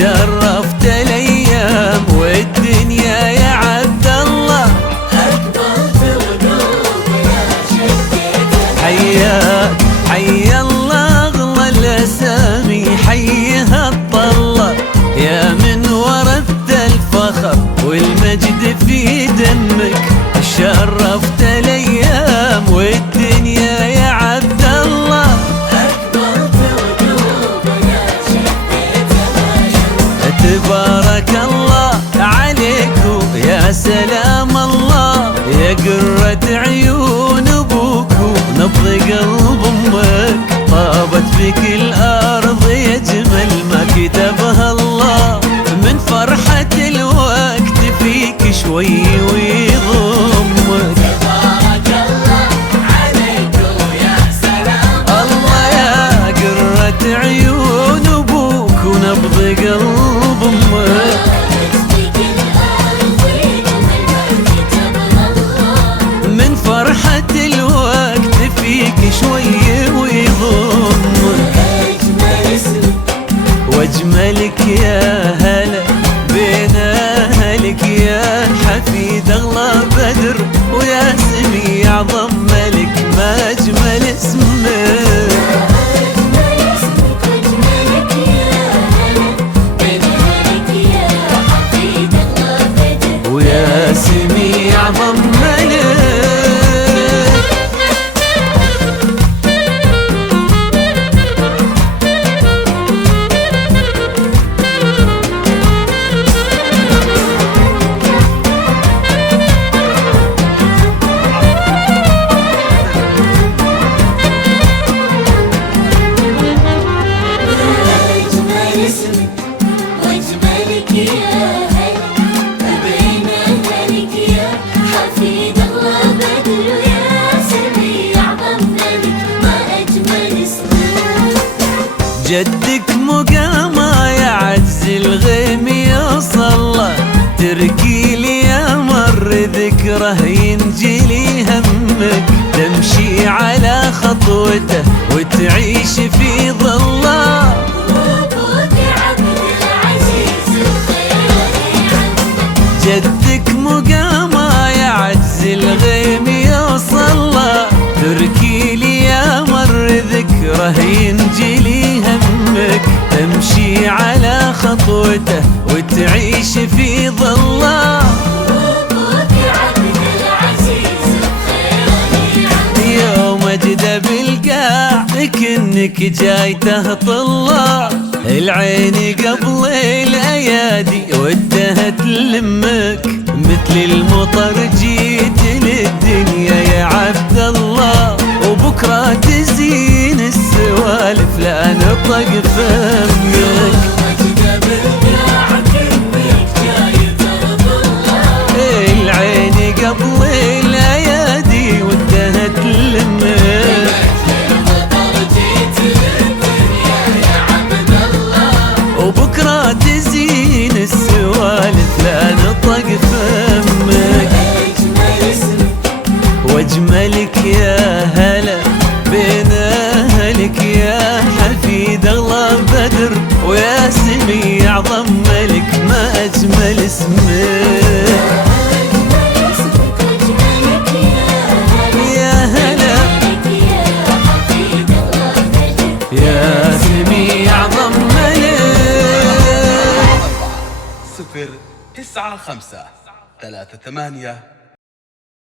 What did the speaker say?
شرفت الايام والدنيا يا عبد الله، اقبلت وقلوب يا شديت. حياك حي الله اغلى الاسامي، حيها الطله يا من ورثت الفخر والمجد في دمك. شرفت الايام والدنيا يا عبد الله، اقبلت وقلوب يا شديت. تبارك الله عليك ويا سلام الله، يا قرة عيون ابوك ونبض قلب امك. طابت بك الارض يا جمل ما كتبها الله، من فرحة الوقت فيك شوي ويضمك. تبارك الله عليك ويا سلام الله يا قرة عيون ابوك ونبض قلب امك. من فرحة الوقت فيك شوي ويضمك. واجملك يا هلا بين اهلك يا حفيد اغلى بدر، ويا سمي اعظم ملك ما اجمل اسمك. ويا سمي اعظم ملك. واجملك يا هلا بين اهلك يا حفيد الله بدر، يا سمي اعظم ملك ما اجمل اسمك. جدك مقامه يا عز الغيم يا صلى، تركي لي يا مر ذكره ينجلي همك. تمشي على خطوته وتعيش في ظله، وابوك عبد العزيز الخير عنك. جدك مقامه يا عز الغيم يا صلى، تركي لي يا مر ذكره ينجلي همك. تمشي على خطوته وتعيش في ظله، وابوك عبد العزيز الخير عنك. يوم اجد بالقاع كأنك جايته طله، العين قبل الايادي ودها تلمك. مثل المطر جيت للدنيا يا عبد الله، وبكره تزين السوالف لا نطق فمك. وجد بالقاع كأنك جايته طله، العين قبل الايادي ودها تلمك. وبكره تزين السوالف لا نطق فمك. واجملك يا هلا بين اهلك يا حفيد اغلى بدر، ويا سمي اعظم ملك ما اجمل اسمك. يا هلا يا سمي اعظم ملك. 095 38